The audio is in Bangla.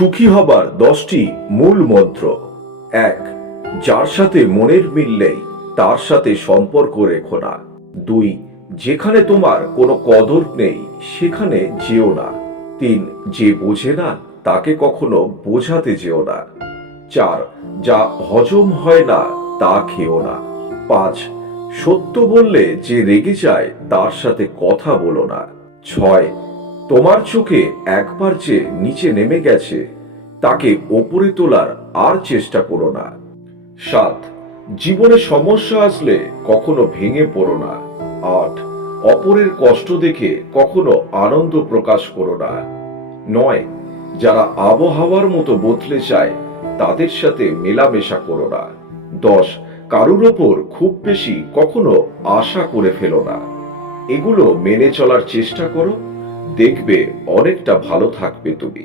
সুখী হবার 10টি মূল মন্ত্র। 1. যার সাথে মনের মিল নেই তার সাথে সম্পর্ক রেখো না। 2. যেখানে তোমার কোনো কদর নেই সেখানে যেও না। 3. যে বোঝে না তাকে কখনো বোঝাতে যেও না। 4. যা হজম হয় না তা খেও না। 5. সত্য বললে যে রেগে যায় তার সাথে কথা বলো না। 6. তোমার চোখে একবার যে নিচে নেমে গেছে তাকে ওপরে তোলার আর চেষ্টা করো না। 7. জীবনে সমস্যা আসলে কখনো ভেঙে পড়ো না। 8. অপরের কষ্ট দেখে কখনো আনন্দ প্রকাশ করো না। 9. যারা আবহাওয়ার মতো বদলে যায় তাদের সাথে মেলামেশা করো না। 10. কারুর ওপর খুব বেশি কখনো আশা করে ফেলো না। এগুলো মেনে চলার চেষ্টা করো, দেখবে অনেকটা ভালো থাকবে তুমি।